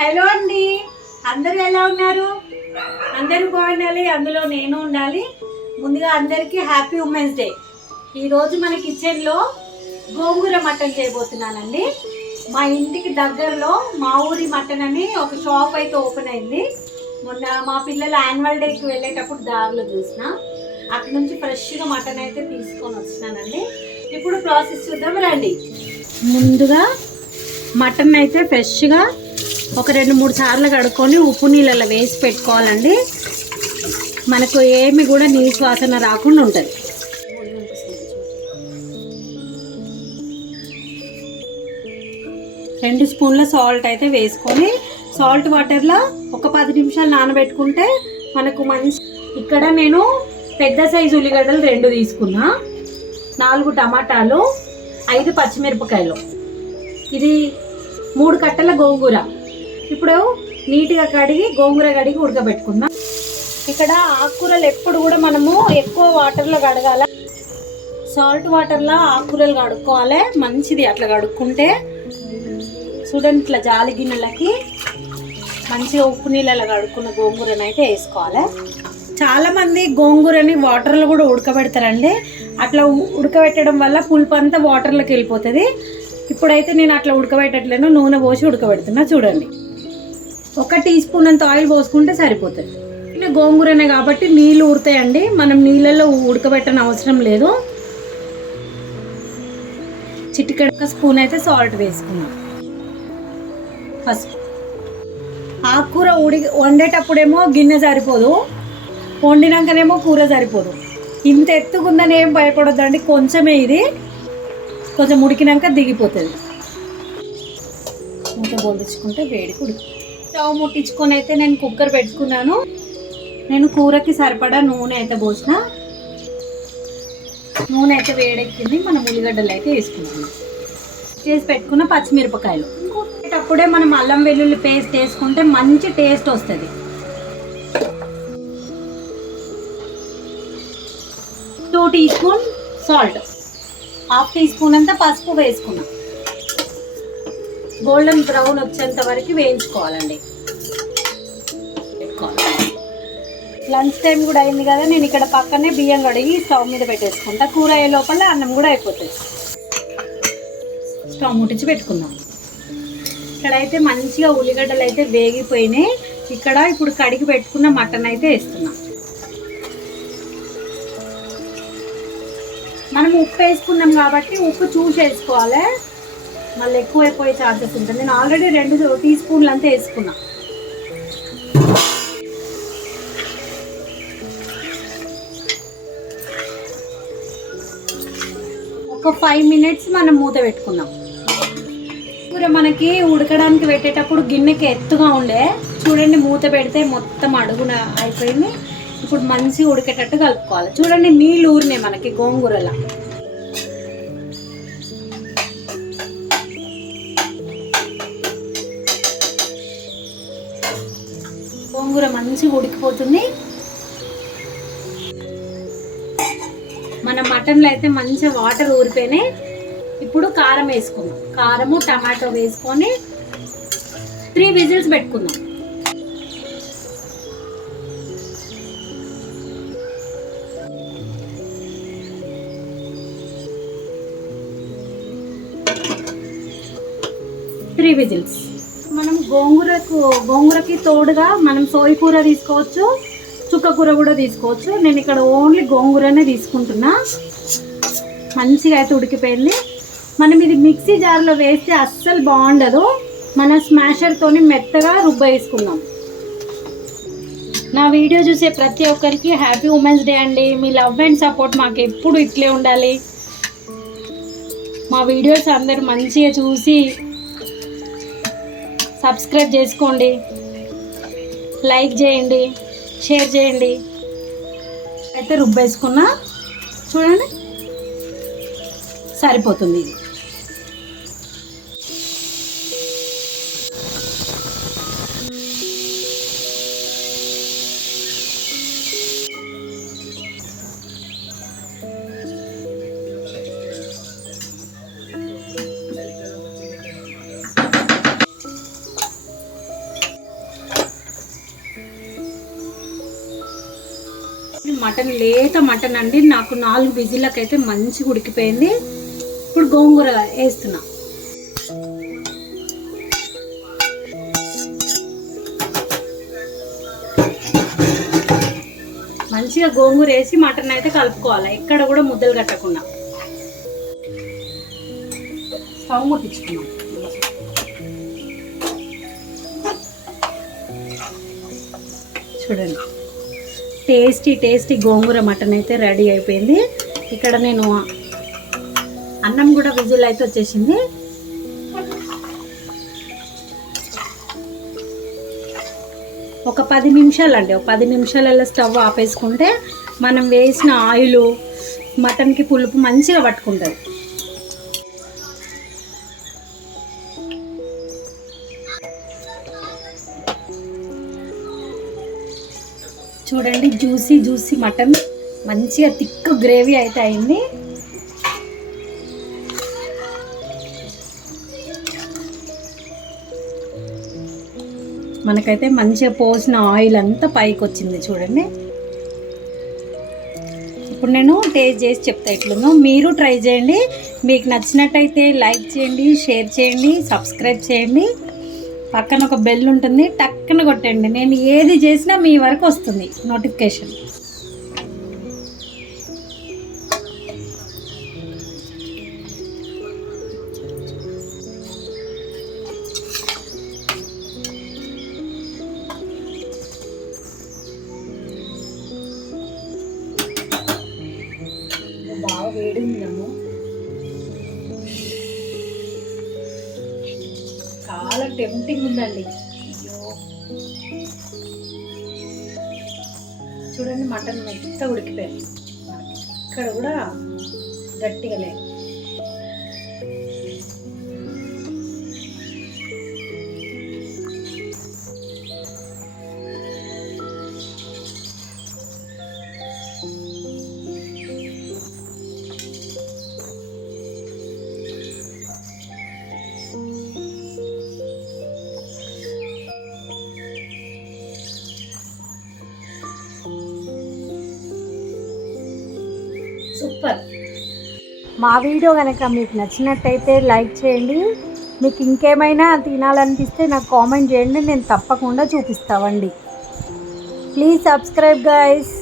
Hello అండి, అందరూ ఎలా ఉన్నారు? అందరూ బాగుండాలి, అందులో నేను ఉండాలి. ముందుగా అందరికీ హ్యాపీ ఉమెన్స్ డే. ఈరోజు మన కిచెన్లో గోంగూర మటన్ చేయబోతున్నానండి. మా ఇంటికి దగ్గరలో మా ఊరి మటన్ అని ఒక షాప్ అయితే ఓపెన్ అయింది. మొన్న మా పిల్లల యాన్యువల్ డేకి వెళ్ళేటప్పుడు దారిలో చూసిన, అక్కడ నుంచి ఫ్రెష్గా మటన్ అయితే తీసుకొని వచ్చినానండి. ఇప్పుడు ప్రాసెస్ చూద్దాం రండి. ముందుగా మటన్ అయితే ఫ్రెష్గా ఒక 2-3 సార్లు కడుక్కొని ఉప్పు నీళ్ళలో వేసి పెట్టుకోవాలండి. మనకు ఏమి కూడా నీసు వాసన రాకుండా ఉంటుంది. 2 స్పూన్ల సాల్ట్ అయితే వేసుకొని సాల్ట్ వాటర్లో ఒక 10 నిమిషాలు నానబెట్టుకుంటే మనకు మంచి. ఇక్కడ నేను పెద్ద సైజు ఉల్లిగడ్డలు 2 తీసుకున్నా, 4 టమాటాలు, 5 పచ్చిమిరపకాయలు, ఇది 3 కట్టల గోంగూర. ఇప్పుడు నీట్గా గోంగూర కడిగి ఉడకబెట్టుకుందాం. ఇక్కడ ఆకుకూరలు ఎప్పుడు కూడా మనము ఎక్కువ వాటర్లో కడగాల, సాల్ట్ వాటర్లో ఆకుకూరలు కడుక్కోవాలి, మంచిది. అట్లా కడుక్కుంటే చూడండి, ఇట్లా జాలి గిన్నెలకి మంచిగా ఉప్పు నీళ్ళలో కడుక్కున్న గోంగూరను అయితే వేసుకోవాలి. చాలామంది గోంగూరని వాటర్లో కూడా ఉడకబెడతారండి. అట్లా ఉడకబెట్టడం వల్ల పులుపు అంతా వాటర్లోకి వెళ్ళిపోతుంది. ఇప్పుడైతే నేను అట్లా ఉడకబెట్టట్లేను, నూనె పోసి ఉడకబెడుతున్నా. చూడండి, 1 టీ స్పూన్ అంత ఆయిల్ పోసుకుంటే సరిపోతుంది. గోంగూరనే కాబట్టి నీళ్ళు ఊరుతాయండి, మనం నీళ్ళల్లో ఉడకబెట్టని అవసరం లేదు. చిటికెడ స్పూన్ అయితే సాల్ట్ వేసుకున్నాం. ఫస్ట్ ఆకుకూర వండేటప్పుడేమో గిన్నె సరిపోదు, వండినాకనేమో కూర సరిపోదు. ఇంత ఎత్తుకుందని ఏం భయపడొద్దండి, కొంచెమే, ఇది కొంచెం ఉడికినాక దిగిపోతుంది. మూత బోలించుకుంటే వేడికి ఉడికి. స్టవ్ ముట్టించుకొని అయితే నేను కుక్కర్ పెట్టుకున్నాను. నేను కూరకి సరిపడా నూనె అయితే పోసిన, నూనె అయితే వేడెక్కింది. మనం ఉల్లిగడ్డలు అయితే వేసుకున్నాము, చేసి పెట్టుకున్న పచ్చిమిరపకాయలు. అప్పుడే మనం అల్లం వెల్లుల్లి పేస్ట్ వేసుకుంటే మంచి టేస్ట్ వస్తుంది. 2 teaspoon salt, 1/2 teaspoon అంతా పసుపు వేసుకున్నాం. గోల్డెన్ బ్రౌన్ వచ్చేంత వరకు వేయించుకోవాలండి. లంచ్ టైం కూడా అయింది కదా, నేను ఇక్కడ పక్కనే బియ్యం కడిగి స్టవ్ మీద పెట్టేసుకుంటా. కూర అయ్యే లోపల అన్నం కూడా అయిపోతుంది. స్టవ్ ముట్టించి పెట్టుకుందాం. ఇక్కడైతే మంచిగా ఉల్లిగడ్డలు అయితే వేగిపోయినాయి. ఇక్కడ ఇప్పుడు కడిగి పెట్టుకున్న మటన్ అయితే వేస్తున్నాం. మనం ఉప్పు వేసుకున్నాం కాబట్టి ఉప్పు చూసి వేసుకోవాలి, మళ్ళీ ఎక్కువైపోయే ఛాన్సెస్ ఉంటుంది. నేను ఆల్రెడీ 2 టీ స్పూన్లు అంతా వేసుకున్నా. ఒక 5 మినిట్స్ మనం మూత పెట్టుకుందాం. కూర మనకి ఉడకడానికి పెట్టేటప్పుడు గిన్నెకి ఎత్తుగా ఉండే, చూడండి మూత పెడితే మొత్తం అడుగున అయిపోయింది. ఇప్పుడు మంచిగా ఉడికేటట్టు కలుపుకోవాలి. చూడండి, నీళ్ళు ఊరినాయి మనకి గోంగూరలా. గోంగూర మంచిగా ఉడికిపోతుంది. మన మటన్లో అయితే మంచిగా వాటర్ ఊరిపోయినాయి. ఇప్పుడు కారం వేసుకుందాం. కారము టమాటో వేసుకొని 3 విజిల్స్ పెట్టుకుందాం. విజిల్స్. మనం గోంగూరకి తోడుగా మనం సోయి కూర తీసుకోవచ్చు, చుక్క కూర కూడా తీసుకోవచ్చు. నేను ఇక్కడ ఓన్లీ గోంగూరనే తీసుకుంటున్నా. మంచిగా అయితే ఉడికిపోయింది. మనం ఇది మిక్సీ జార్లో వేస్తే అస్సలు బాగుండదు, మన స్మాషర్తోని మెత్తగా వేసుకుందాం. నా వీడియో చూసే ప్రతి ఒక్కరికి హ్యాపీ ఉమెన్స్ డే అండి. మీ లవ్ అండ్ సపోర్ట్ మాకు ఎప్పుడు ఇట్లే ఉండాలి. మా వీడియోస్ అందరూ మంచిగా చూసి సబ్స్క్రైబ్ చేసుకోండి, లైక్ చేయండి, షేర్ చేయండి. అయితే రుబ్బేసుకున్నా, చూడండి సరిపోతుంది. ఇది మటన్ లేత మటన్ అండి. నాకు 4 విజిల్లకైతే మంచిగా ఉడికిపోయింది. ఇప్పుడు గోంగూర వేస్తున్నా. మంచిగా గోంగూర వేసి మటన్ అయితే కలుపుకోవాలి, ఎక్కడ కూడా ముద్దలు కట్టకుండా. స్టవ్ ముట్టించుకున్నాం. చూడండి, టేస్టీ గోంగూర మటన్ అయితే రెడీ అయిపోయింది. ఇక్కడ నేను అన్నం కూడా విజిల్ అయితే వచ్చేసింది. ఒక 10 నిమిషాలు అండి, ఒక 10 నిమిషాలలో స్టవ్ ఆపేసుకుంటే మనం వేసిన ఆయిల్ మటన్కి పులుపు మంచిగా పట్టుకుంటుంది. చూడండి, జ్యూసీ మటన్ మంచిగా థిక్ గ్రేవీ అయితే అయింది. మనకైతే మంచిగా పోసిన ఆయిల్ అంతా పైకి వచ్చింది చూడండి. ఇప్పుడు నేను టేస్ట్ చేసి చెప్తా ఎట్లుందో. మీరు ట్రై చేయండి. మీకు నచ్చినట్టయితే లైక్ చేయండి, షేర్ చేయండి, సబ్స్క్రైబ్ చేయండి. పక్కన ఒక బెల్ ఉంటుంది, టక్కున కొట్టండి. నేను ఏది చేసినా మీ వరకు వస్తుంది నోటిఫికేషన్. బాగా వేడిందాము, చాలా టెంప్టింగ్ ఉందండి. అయ్యో, చూడండి మటన్ మెత్తగా ఉడికిపోయింది, ఇక్కడ కూడా గట్టిగా లేదు. సూపర్. మా వీడియో కనుక మీకు నచ్చినట్టయితే లైక్ చేయండి. మీకు ఇంకేమైనా తినాలనిపిస్తే నాకు కామెంట్ చేయండి, నేను తప్పకుండా చూపిస్తామండి. Please subscribe guys.